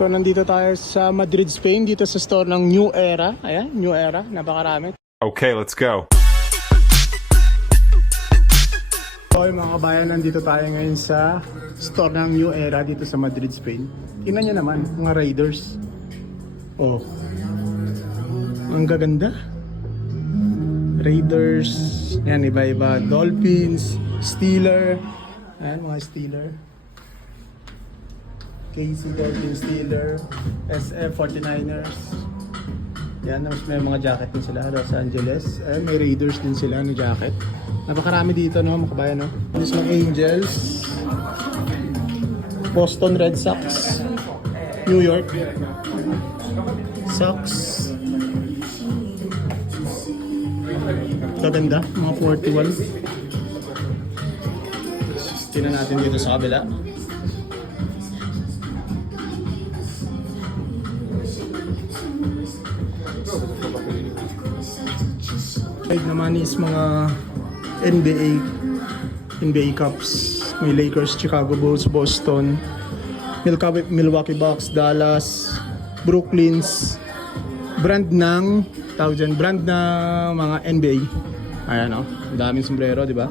So nandito tayo sa Madrid, Spain, dito sa store ng New Era. Ayan, New Era, napakarami. Okay, let's go. So mga kabayan, nandito tayo ngayon sa store ng New Era dito sa Madrid, Spain. Tingnan nyo naman, mga Raiders. Oh, ang gaganda. Raiders, yan, iba-iba. Dolphins, Steeler. Ayan, mga Steeler. KC Dolphin Steeler, SF 49ers. Yan, mas may mga jacket din sila, Los Angeles. Ayan, may Raiders din sila ng jacket. Napakarami dito, no, mga kabayan, no? This mga Angels, Boston Red Sox, New York Sox. Gaganda, mga 41. Tingnan natin dito sa kabila. Side naman is mga NBA Cups. May Lakers, Chicago Bulls, Boston, Milwaukee Bucks, Dallas, Brooklyn's. Brand ng brand na mga NBA. Ayan, oh, ang daming sombrero, di ba?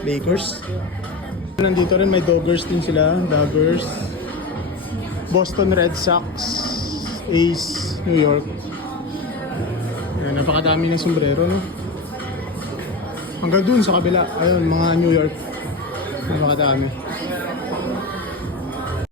Lakers. Nandito rin may Dodgers din sila, Dodgers. Boston Red Sox, Ace, New York. Ayan, napakadami ng sombrero, no? Hanggang dun sa kabila, ayun, mga New York. Napakadami.